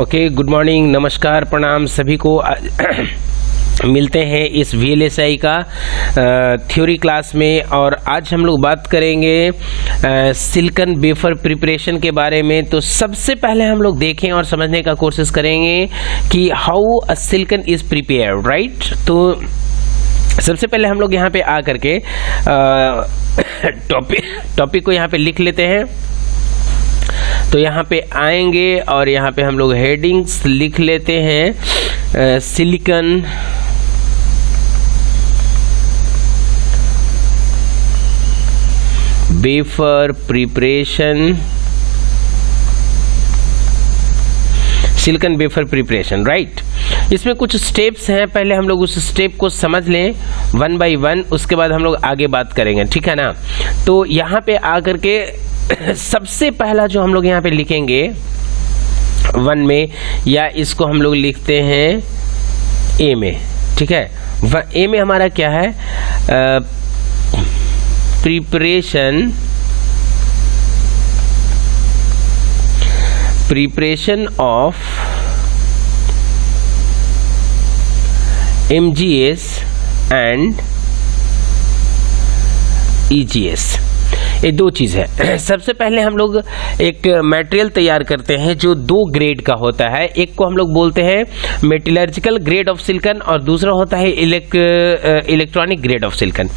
Okay, good morning, नमस्कार, प्रणाम सभी को। मिलते हैं इस VLSI का थ्योरी क्लास में। और आज हम लोग बात करेंगे सिलिकॉन वेफर प्रिपरेशन के बारे में। तो सबसे पहले हम लोग देखें और समझने का कोशिश करेंगे कि how a silicon is prepared, right. तो सबसे पहले हम लोग यहाँ पे आ करके टॉपिक को यहाँ पे लिख लेते हैं। तो यहाँ पे आएंगे और यहाँ पे हम लोग हेडिंग्स लिख लेते हैं। Silicon wafer preparation, silicon wafer preparation, right. इसमें कुछ स्टेप्स हैं, पहले हम लोग उस स्टेप को समझ लें वन बाय वन, उसके बाद हम लोग आगे बात करेंगे, ठीक है ना। तो यहाँ पे आकर के सबसे पहला जो हम लोग यहाँ पे लिखेंगे वन में, या इसको हम लोग लिखते हैं ए में, ठीक है। ए में हमारा क्या है, preparation of MGS and EGS। ये दो चीज़ है। सबसे पहले हम लोग एक मटेरियल तैयार करते हैं जो दो ग्रेड का होता है। एक को हम लोग बोलते हैं मेटलर्जिकल ग्रेड ऑफ सिलिकॉन और दूसरा होता है इलेक्ट्रॉनिक ग्रेड ऑफ सिलिकॉन।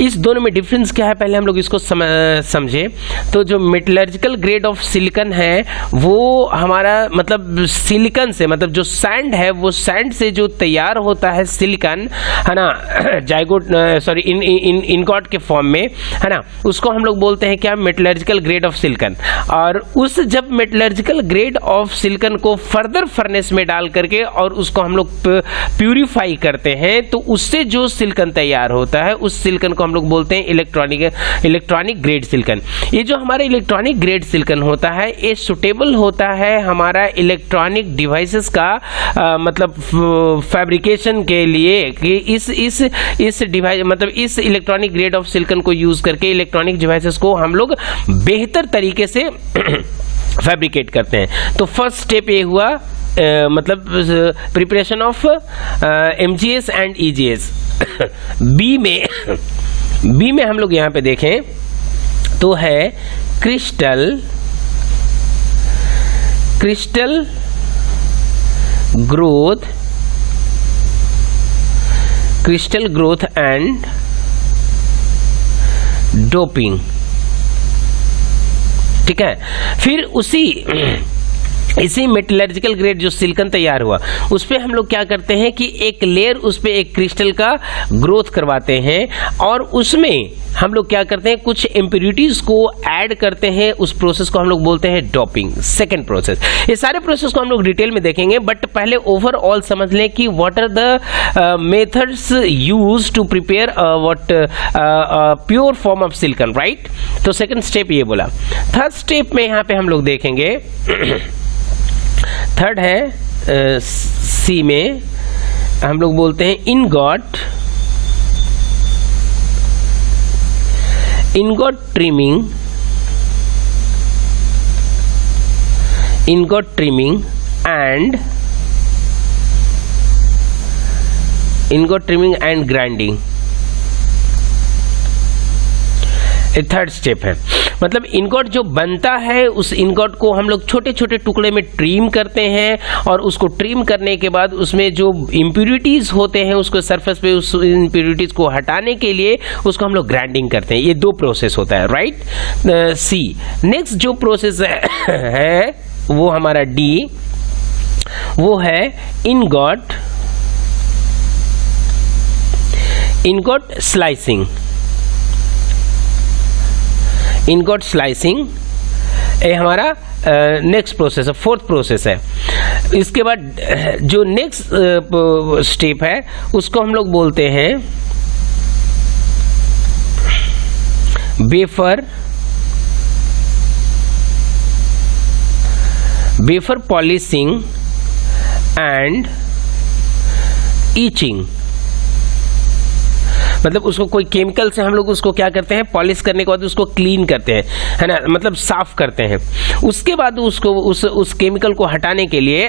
इस दोनों में डिफरेंस क्या है, पहले हम लोग इसको समझें। तो जो मेटलर्जिकल ग्रेड ऑफ सिलिकॉन है वो हमारा मतलब सिलिकॉन से, मतलब जो सैंड है वो सैंड से जो तैयार होता है सिलिकॉन, है ना, जाइगोट सॉरी इनगॉट के फॉर्म में, है ना, उसको हम लोग बोलते हैं क्या, मेटलर्जिकल ग्रेड ऑफ सिलिकॉन। और उस जब मेटलर्जिकल ग्रेड ऑफ सिलिकॉन को फर्दर फर्नेस में डाल करके और उसको हम लोग प्यूरिफाई करते हैं, तो उससे जो सिलिकॉन तैयार होता है उस सिलिकॉन को हम लोग बोलते हैं इलेक्ट्रॉनिक ग्रेड सिलिकॉन। ये जो हमारा इलेक्ट्रॉनिक ग्रेड सिलिकॉन होता है ये सुटेबल होता है हमारा इलेक्ट्रॉनिक डिवाइसेस का मतलब फैब्रिकेशन के लिए, कि इस डिवाइस मतलब इस इलेक्ट्रॉनिक ग्रेड ऑफ सिलिकॉन को यूज करके इलेक्ट्रॉनिक डिवाइसेस को हम लोग बेहतर तरीके से फैब्रिकेट करते हैं। तो फर्स्ट स्टेप ये हुआ मतलब preparation of MGS and EGS। B में हम लोग यहाँ पे देखें तो है क्रिस्टल ग्रोथ एंड डोपिंग, ठीक है। फिर इसी मेटलर्जिकल ग्रेड जो सिलिकॉन तैयार हुआ उस पे हम लोग क्या करते हैं कि एक लेयर उस पे एक क्रिस्टल का ग्रोथ करवाते हैं और उसमें हम लोग क्या करते हैं, कुछ इम्प्योरिटीज को ऐड करते हैं। उस प्रोसेस को हम लोग बोलते हैं डोपिंग, सेकेंड प्रोसेस। ये सारे प्रोसेस को हम लोग डिटेल में देखेंगे, बट पहले ओवरऑल समझ लें कि what are the methods use to prepare what pure form of silicon, right. तो सेकेंड स्टेप ये बोला। थर्ड स्टेप में यहाँ पे हम लोग देखेंगे, थर्ड है सी में हम लोग बोलते हैं ingot trimming and grinding. Third step है, मतलब इनगॉट जो बनता है उस इनगॉट को हम लोग छोटे छोटे टुकड़े में ट्रिम करते हैं और उसको ट्रिम करने के बाद उसमें जो इम्प्योरिटीज होते हैं उसको सरफेस पे उस इम्प्योरिटीज को हटाने के लिए उसको हम लोग ग्राइंडिंग करते हैं। ये दो प्रोसेस होता है, राइट। सी नेक्स्ट जो प्रोसेस है वो हमारा डी, वो है इनगॉट स्लाइसिंग। इनगॉट स्लाइसिंग ये हमारा नेक्स्ट प्रोसेस है, फोर्थ प्रोसेस है। इसके बाद जो नेक्स्ट स्टेप है उसको हम लोग बोलते हैं वेफर पॉलिशिंग एंड ईचिंग। मतलब उसको कोई केमिकल से हम लोग उसको क्या करते हैं, पॉलिश करने के बाद उसको क्लीन करते हैं, है ना, मतलब साफ करते हैं। उसके बाद उसको उस केमिकल को हटाने के लिए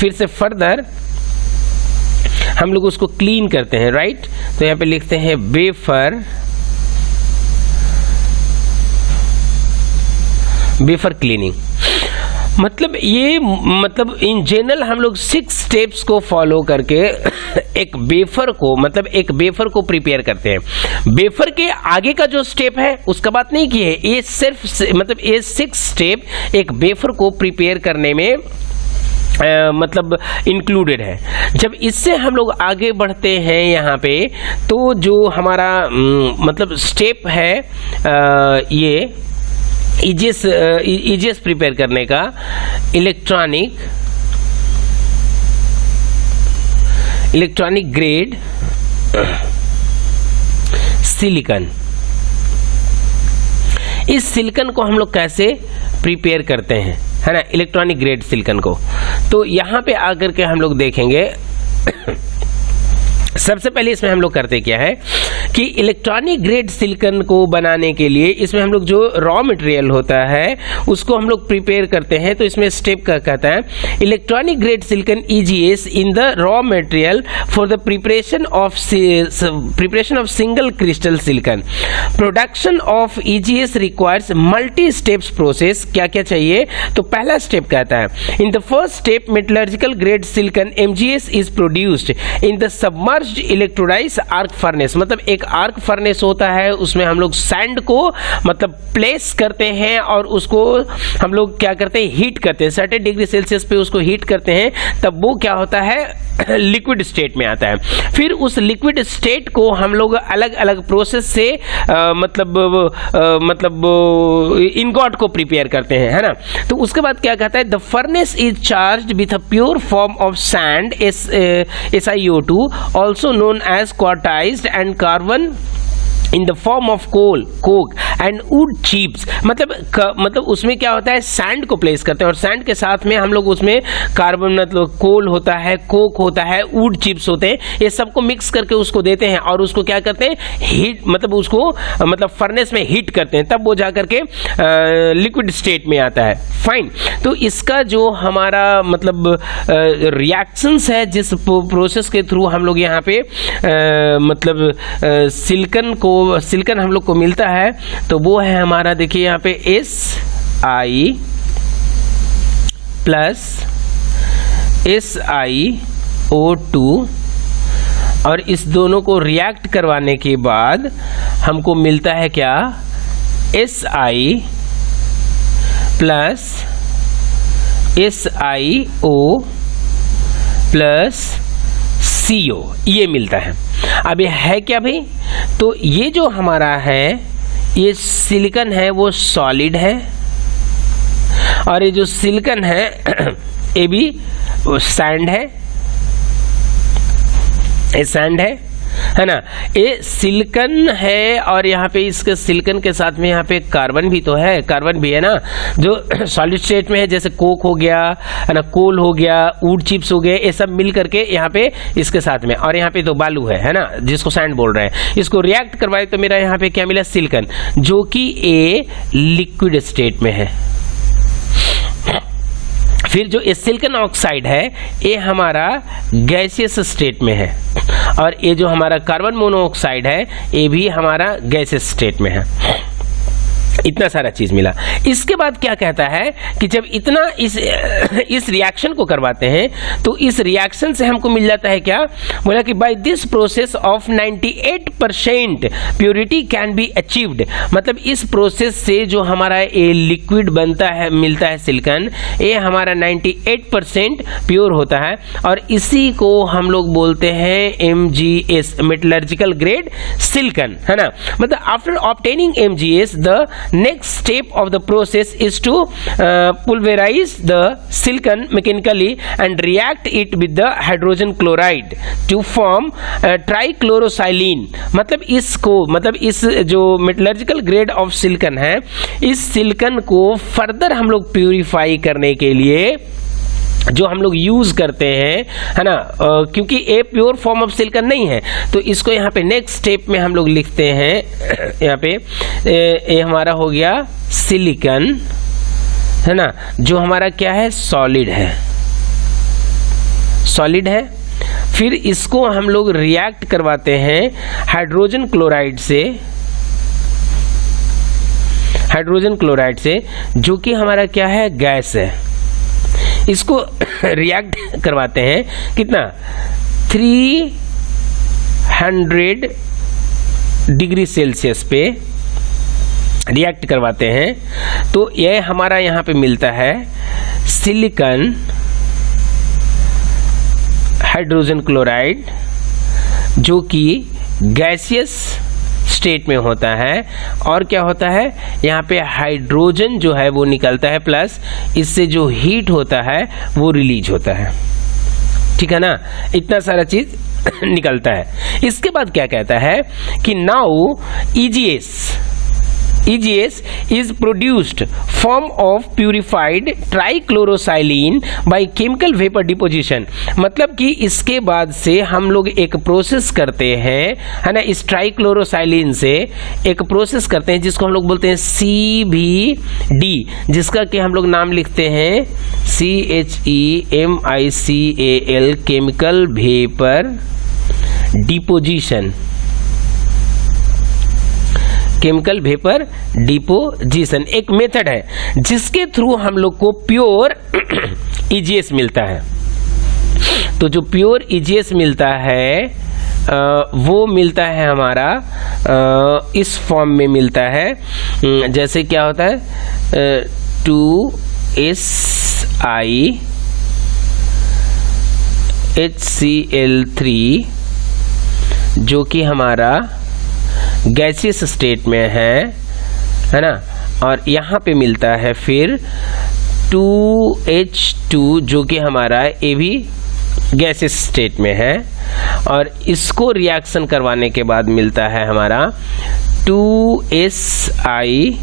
फिर से फर्दर हम लोग उसको क्लीन करते हैं, राइट। तो यहाँ पे लिखते हैं वेफर क्लीनिंग। मतलब ये मतलब इन जनरल हम लोग 6 स्टेप्स को फॉलो करके एक वेफर को मतलब एक वेफर को प्रिपेयर करते हैं। वेफर के आगे का जो स्टेप है उसका बात नहीं की है, ये सिर्फ मतलब ये 6 स्टेप एक वेफर को प्रिपेयर करने में मतलब इंक्लूडेड है। जब इससे हम लोग आगे बढ़ते हैं यहाँ पे, तो जो हमारा मतलब स्टेप है ये ईजीएस प्रिपेयर करने का, इलेक्ट्रॉनिक ग्रेड सिलिकॉन। इस सिलिकॉन को हम लोग कैसे प्रिपेयर करते हैं, है ना, इलेक्ट्रॉनिक ग्रेड सिलिकॉन को। तो यहाँ पे आकर के हम लोग देखेंगे सबसे पहले इसमें हम लोग करते क्या है कि इलेक्ट्रॉनिक ग्रेड सिलिकॉन को बनाने के लिए इसमें हम लोग जो रॉ मटेरियल होता है उसको हम लोग प्रिपेयर करते हैं। तो इसमें स्टेप का कहता है electronic grade silicon EGS in the raw material for the preparation of single crystal silicon. Production of EGS requires multi steps process. क्या क्या चाहिए, तो पहला स्टेप कहता है in the first step metallurgical grade silicon MGS is produced in the submerged electrodes arc furnace. मतलब एक arc furnace होता है, उसमें हम लोग सैंड को मतलब प्लेस करते हैं और उसको हम लोग क्या करते हैं, हीट करते हैं, 60 डिग्री सेल्सियस पे उसको हीट करते हैं, तब वो क्या होता है लिक्विड स्टेट में आता है। फिर उस लिक्विड स्टेट को हम लोग अलग अलग प्रोसेस से मतलब इनगॉट को प्रिपेयर करते हैं, है ना। तो उसके बाद क्या कहता है the furnace is charged with a pure form of sand SiO2 also known as quartzite and carbon in the form of coal, coke and wood chips। मतलब उसमें क्या होता है, सैंड को प्लेस करते हैं और सैंड के साथ में हम लोग उसमें कार्बन मतलब कोल होता है, कोक होता है, वुड चिप्स होते हैं, ये सबको मिक्स करके उसको देते हैं और उसको क्या करते हैं, हीट मतलब उसको मतलब फर्नेस में हीट करते हैं, तब वो जा करके लिक्विड स्टेट में आता है। फाइन। तो इसका जो हमारा मतलब रिएक्शंस है, जिस प्रोसेस के थ्रू हम लोग यहाँ पे मतलब सिलिकॉन हम लोग को मिलता है, तो वो है हमारा, देखिए यहाँ पे Si प्लस SiO2 और इस दोनों को रिएक्ट करवाने के बाद हमको मिलता है क्या, Si plus SiO plus CO, ये मिलता है। अब ये है क्या भाई, तो ये जो हमारा है ये सिलिकॉन है वो सॉलिड है और ये जो सिलिकॉन है ये भी सैंड है, ये सैंड है ना। ये सिलिकॉन है और यहाँ पे इसके सिलिकॉन के साथ में यहाँ पे कार्बन भी तो है, कार्बन भी है ना, जो सॉलिड स्टेट में है, जैसे कोक हो गया, है ना, कोल हो गया, वुड चिप्स हो गए, ये सब मिल करके यहाँ पे इसके साथ में, और यहाँ पे तो बालू है ना, जिसको सैंड बोल रहे हैं। इसको रिएक्ट करवाए तो मेरा यहाँ पे क्या मिला, सिलिकॉन, जो कि ए लिक्विड स्टेट में है। फिर जो सिलिकॉन ऑक्साइड है ये हमारा गैसियस स्टेट में है और ये जो हमारा कार्बन मोनोऑक्साइड है ये भी हमारा गैसियस स्टेट में है। इतना सारा चीज मिला। इसके बाद क्या कहता है कि जब इतना इस रिएक्शन को करवाते हैं तो इस रिएक्शन से हमको मिल जाता है क्या, बोला कि by this process of 98% purity can be achieved. मतलब इस प्रोसेस से जो हमारा ये लिक्विड बनता है, मिलता है सिलिकॉन, ये हमारा 98% प्योर होता है और इसी को हम लोग बोलते हैं MgS, मेटलर्जिकल ग्रेड सिलिकॉन, है ना। मतलब after obtaining MgS the next step of the process is to pulverize the silicon mechanically and react it with the hydrogen chloride to form trichlorosilane। मतलब इस जो मेटलर्जिकल ग्रेड ऑफ सिलिकॉन है, इस silicon को further हम लोग purify करने के लिए जो हम लोग यूज़ करते हैं, है ना, क्योंकि a pure form of silicon नहीं है, तो इसको यहाँ पे नेक्स्ट स्टेप में हम लोग लिखते हैं, यहाँ पे ये हमारा हो गया सिलिकॉन, है ना, जो हमारा क्या है, सॉलिड है, सॉलिड है। फिर इसको हम लोग रिएक्ट करवाते हैं हाइड्रोजन क्लोराइड से, हाइड्रोजन क्लोराइड से, जो कि हमारा क्या है, गैस है। इसको रिएक्ट करवाते हैं कितना, 300 डिग्री सेल्सियस पे रिएक्ट करवाते हैं, तो यह हमारा यहाँ पे मिलता है सिलिकॉन हाइड्रोजन क्लोराइड, जो कि गैसियस स्टेट में होता है। और क्या होता है, यहाँ पे हाइड्रोजन जो है वो निकलता है, प्लस इससे जो हीट होता है वो रिलीज होता है, ठीक है ना, इतना सारा चीज निकलता है। इसके बाद क्या कहता है कि now EGS is produced form of purified trichlorosilane by chemical vapor deposition। मतलब कि इसके बाद से हम लोग एक प्रोसेस करते हैं, है ना, इस ट्राइक्लोरोसाइलिन से एक प्रोसेस करते हैं जिसको हम लोग बोलते हैं CVD, जिसका कि हम लोग नाम लिखते हैं CHEMICAL, chemical vapour deposition, chemical vapour deposition एक मेथड है जिसके थ्रू हम लोग को प्योर EGS मिलता है। तो जो प्योर EGS मिलता है वो मिलता है हमारा इस फॉर्म में मिलता है, जैसे क्या होता है 2SiHCl3, जो कि हमारा गैसियस स्टेट में है ना, और यहाँ पे मिलता है फिर 2H2, जो कि हमारा ये भी गैसियस स्टेट में है, और इसको रिएक्शन करवाने के बाद मिलता है हमारा 2Si,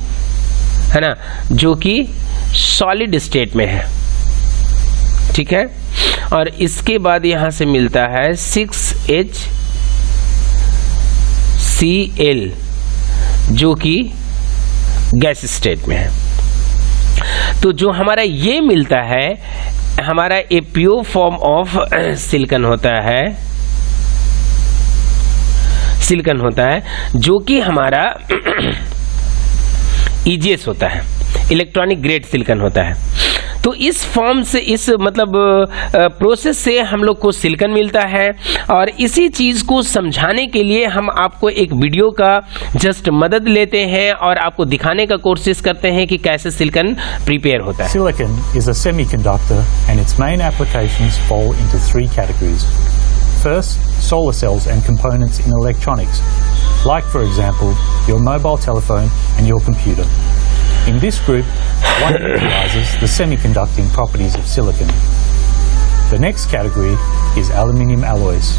है ना, जो कि सॉलिड स्टेट में है, ठीक है। और इसके बाद यहाँ से मिलता है 6HCl, जो कि गैस स्टेट में है। तो जो हमारा ये मिलता है, हमारा a pure form of silicon होता है, सिलिकॉन होता है, जो कि हमारा EGS होता है, इलेक्ट्रॉनिक ग्रेड सिलिकॉन होता है। तो इस फॉर्म से, इस मतलब प्रोसेस से हम लोग को सिलिकॉन मिलता है। और इसी चीज़ को समझाने के लिए हम आपको एक वीडियो का जस्ट मदद लेते हैं और आपको दिखाने का कोशिश करते हैं कि कैसे सिलिकॉन प्रिपेयर होता है। Silicon is a semiconductor and its main applications fall into three categories. First, solar cells and components in electronics, like for example, your mobile telephone and your computer. In this group, one utilizes the semiconducting properties of silicon. The next category is aluminium alloys.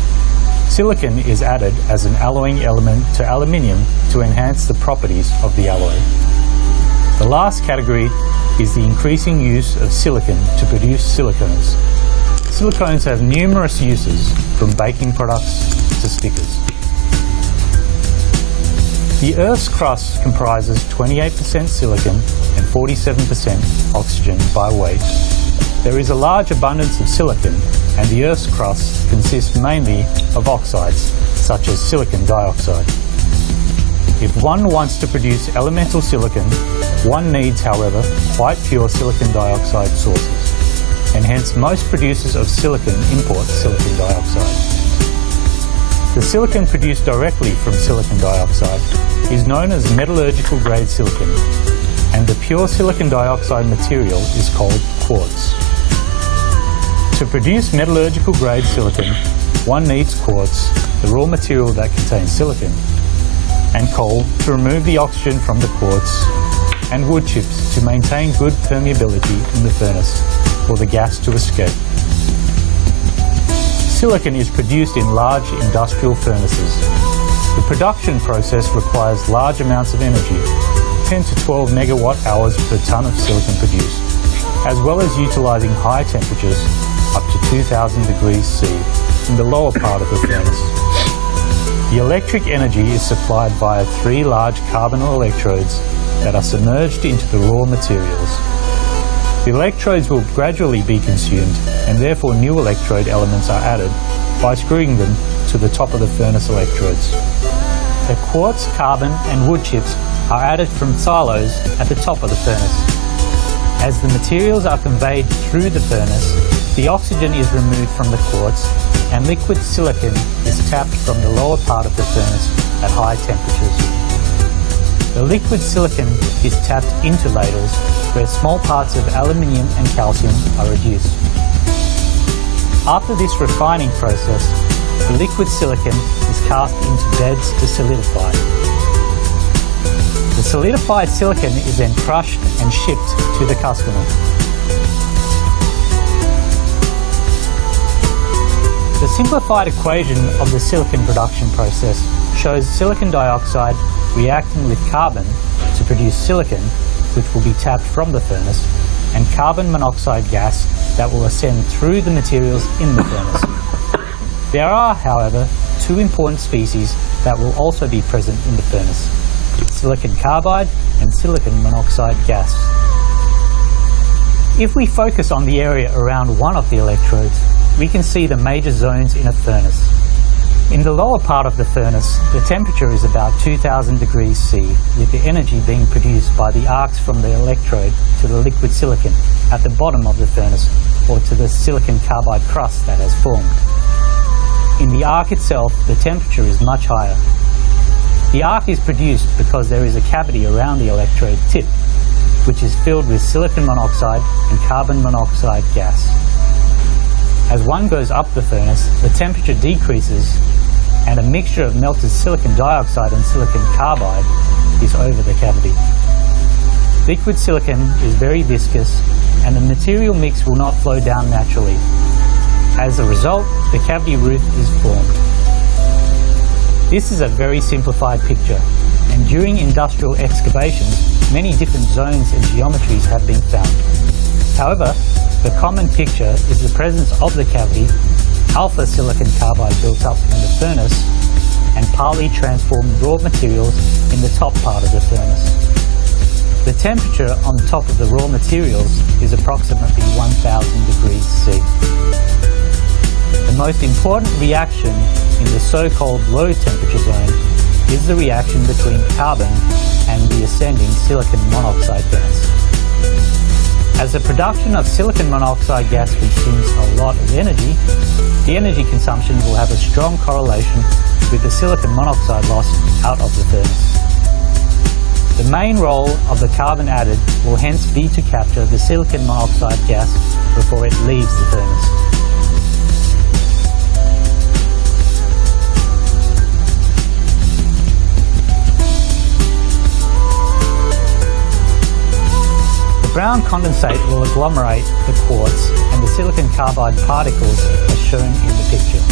Silicon is added as an alloying element to aluminium to enhance the properties of the alloy. The last category is the increasing use of silicon to produce silicones. Silicones have numerous uses, from baking products to stickers. The Earth's crust comprises 28% silicon and 47% oxygen by weight. There is a large abundance of silicon, and the Earth's crust consists mainly of oxides, such as silicon dioxide. If one wants to produce elemental silicon, one needs, however, quite pure silicon dioxide sources, and hence most producers of silicon import silicon dioxide. The silicon produced directly from silicon dioxide is known as metallurgical grade silicon, and the pure silicon dioxide material is called quartz. To produce metallurgical grade silicon, one needs quartz, the raw material that contains silicon, and coal to remove the oxygen from the quartz, and wood chips to maintain good permeability in the furnace for the gas to escape. Silicon is produced in large industrial furnaces. The production process requires large amounts of energy, 10 to 12 megawatt hours per ton of silicon produced. as well as utilising high temperatures up to 2000 degrees C in the lower part of the furnace. The electric energy is supplied via 3 large carbon electrodes that are submerged into the raw materials. The electrodes will gradually be consumed, and therefore new electrode elements are added by screwing them to the top of the furnace electrodes. The quartz, carbon and wood chips are added from silos at the top of the furnace. As the materials are conveyed through the furnace, the oxygen is removed from the quartz and liquid silicon is tapped from the lower part of the furnace at high temperatures. The liquid silicon is tapped into ladles where small parts of aluminium and calcium are reduced. After this refining process, the liquid silicon is cast into beds to solidify. The solidified silicon is then crushed and shipped to the customer. The simplified equation of the silicon production process shows silicon dioxide reacting with carbon to produce silicon, which will be tapped from the furnace, and carbon monoxide gas that will ascend through the materials in the furnace. There are, however, 2 important species that will also be present in the furnace: silicon carbide and silicon monoxide gas. If we focus on the area around one of the electrodes, we can see the major zones in a furnace. In the lower part of the furnace, the temperature is about 2000 degrees C, with the energy being produced by the arcs from the electrode to the liquid silicon at the bottom of the furnace, or to the silicon carbide crust that has formed. In the arc itself, the temperature is much higher. The arc is produced because there is a cavity around the electrode tip, which is filled with silicon monoxide and carbon monoxide gas. As one goes up the furnace, the temperature decreases and a mixture of melted silicon dioxide and silicon carbide is over the cavity. Liquid silicon is very viscous and the material mix will not flow down naturally. As a result, the cavity roof is formed. This is a very simplified picture, and during industrial excavations, many different zones and geometries have been found. However, the common picture is the presence of the cavity, alpha silicon carbide built up in the furnace, and partly transformed raw materials in the top part of the furnace. The temperature on top of the raw materials is approximately 1000 degrees C. The most important reaction in the so-called low temperature zone is the reaction between carbon and the ascending silicon monoxide gas. As the production of silicon monoxide gas consumes a lot of energy, the energy consumption will have a strong correlation with the silicon monoxide loss out of the furnace. The main role of the carbon added will hence be to capture the silicon monoxide gas before it leaves the furnace. Brown condensate will agglomerate the quartz and the silicon carbide particles as shown in the picture.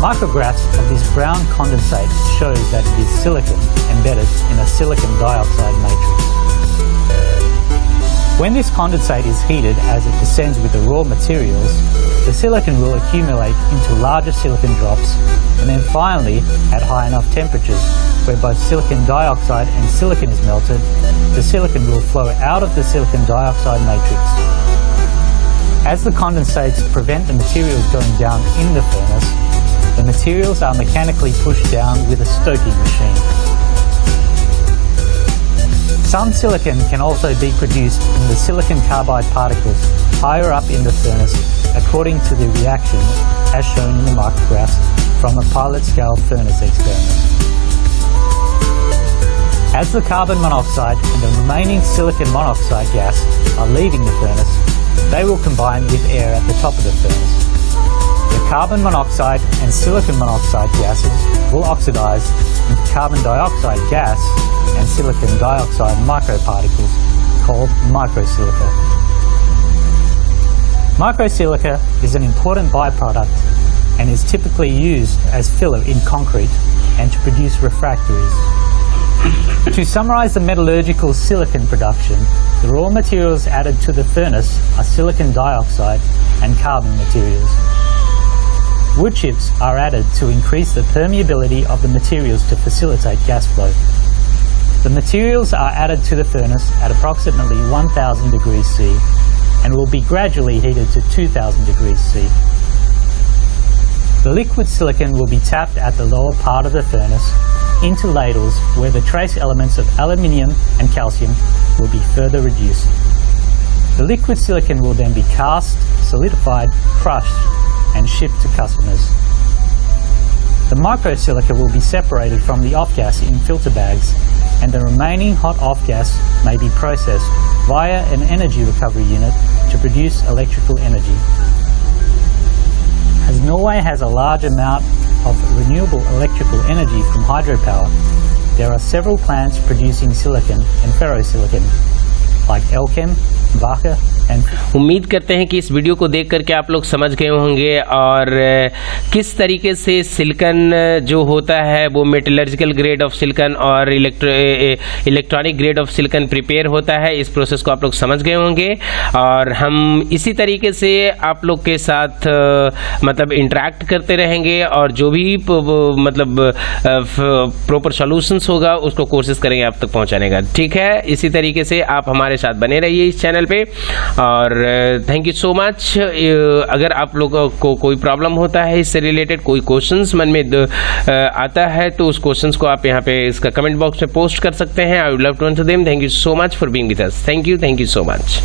Micrographs of this brown condensate shows that it is silicon embedded in a silicon dioxide matrix. When this condensate is heated as it descends with the raw materials, the silicon will accumulate into larger silicon drops, and then finally, at high enough temperatures where both silicon dioxide and silicon is melted, the silicon will flow out of the silicon dioxide matrix. As the condensates prevent the materials going down in the furnace, the materials are mechanically pushed down with a stoking machine. Some silicon can also be produced in the silicon carbide particles higher up in the furnace according to the reaction as shown in the micrographs from a pilot scale furnace experiment. As the carbon monoxide and the remaining silicon monoxide gas are leaving the furnace, they will combine with air at the top of the furnace. The carbon monoxide and silicon monoxide gases will oxidize into carbon dioxide gas and silicon dioxide microparticles called microsilica. Microsilica is an important byproduct and is typically used as filler in concrete and to produce refractories. To summarize the metallurgical silicon production, the raw materials added to the furnace are silicon dioxide and carbon materials. Wood chips are added to increase the permeability of the materials to facilitate gas flow. The materials are added to the furnace at approximately 1000 degrees C and will be gradually heated to 2000 degrees C. The liquid silicon will be tapped at the lower part of the furnace into ladles where the trace elements of aluminium and calcium will be further reduced. The liquid silicon will then be cast, solidified, crushed and shipped to customers. The microsilica will be separated from the off-gas in filter bags and the remaining hot off-gas may be processed via an energy recovery unit to produce electrical energy. As Norway has a large amount of renewable electrical energy from hydropower, there are several plants producing silicon and ferrosilicon, like Elkem, Wacker and उम्मीद करते हैं कि इस video को देख करके आप लोग समझ गए होंगे और किस तरीके से सिलिकॉन जो होता है वो मेटलर्जिकल ग्रेड ऑफ सिलिकॉन और electronic grade of silicon prepare होता है। इस प्रोसेस को आप लोग समझ गए होंगे और हम इसी तरीके से आप लोग के साथ मतलब इंटरेक्ट करते रहेंगे और जो भी मतलब प्रॉपर सॉल्यूशंस होगा उसको कोशिश करेंगे आप तक पहुंचाने का। ठीक है, इसी तरीके से आप हमारे साथ बने रहिए इस चैनल पे और थैंक यू सो मच। अगर आप लोगों को कोई प्रॉब्लम होता है इससे रिलेटेड, कोई क्वेश्चंस मन में आता है तो उस क्वेश्चंस को आप यहाँ पे इसका कमेंट बॉक्स में पोस्ट कर सकते हैं। I would love to answer them. Thank you so much for being with us. Thank you so much.